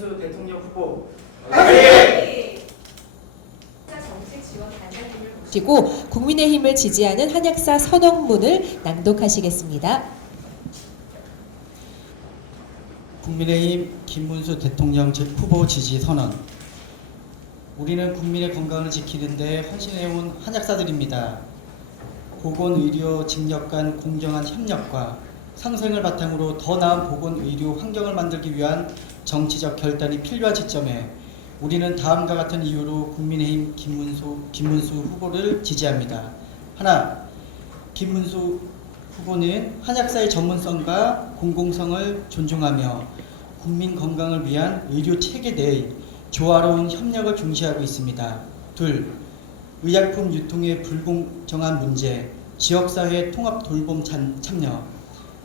김문수 대통령 후보 정책 지원 단장님을 모시고 시고 국민의힘을 지지하는 한약사 선언문을 낭독하시겠습니다. 국민의힘 김문수 대통령 제 후보 지지 선언. 우리는 국민의 건강을 지키는데 헌신해온 한약사들입니다. 보건 의료 직력 간 공정한 협력과 상생을 바탕으로 더 나은 보건 의료 환경을 만들기 위한 정치적 결단이 필요한 시점에 우리는 다음과 같은 이유로 국민의힘 김문수, 김문수 후보를 지지합니다. 하나, 김문수 후보는 한약사의 전문성과 공공성을 존중하며 국민 건강을 위한 의료 체계 내의 조화로운 협력을 중시하고 있습니다. 둘, 의약품 유통의 불공정한 문제, 지역사회 통합 돌봄 참- 참여,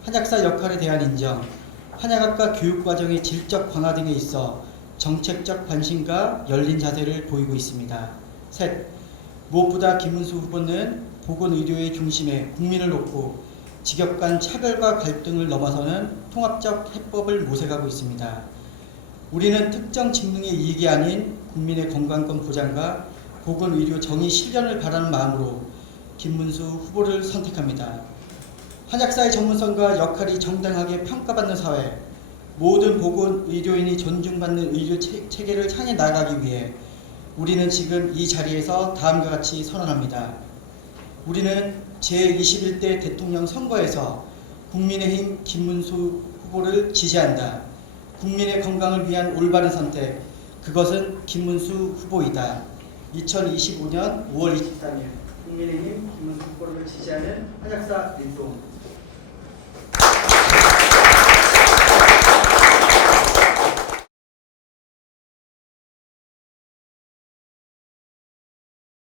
한약사 역할에 대한 인정, 한약학과 교육과정의 질적 강화 등에 있어 정책적 관심과 열린 자세를 보이고 있습니다. 셋, 무엇보다 김문수 후보는 보건의료의 중심에 국민을 놓고 직역 간 차별과 갈등을 넘어서는 통합적 해법을 모색하고 있습니다. 우리는 특정 직능의 이익이 아닌 국민의 건강권 보장과 보건의료 정의 실현을 바라는 마음으로 김문수 후보를 선택합니다. 한약사의 전문성과 역할이 정당하게 평가받는 사회, 모든 보건 의료인이 존중받는 의료 체- 체계를 향해 나아가기 위해 우리는 지금 이 자리에서 다음과 같이 선언합니다. 우리는 제21대 대통령 선거에서 국민의힘 김문수 후보를 지지한다. 국민의 건강을 위한 올바른 선택, 그것은 김문수 후보이다. 2025년 5월 23일 국민의힘 김문수 후보를 지지하는 한약사 일동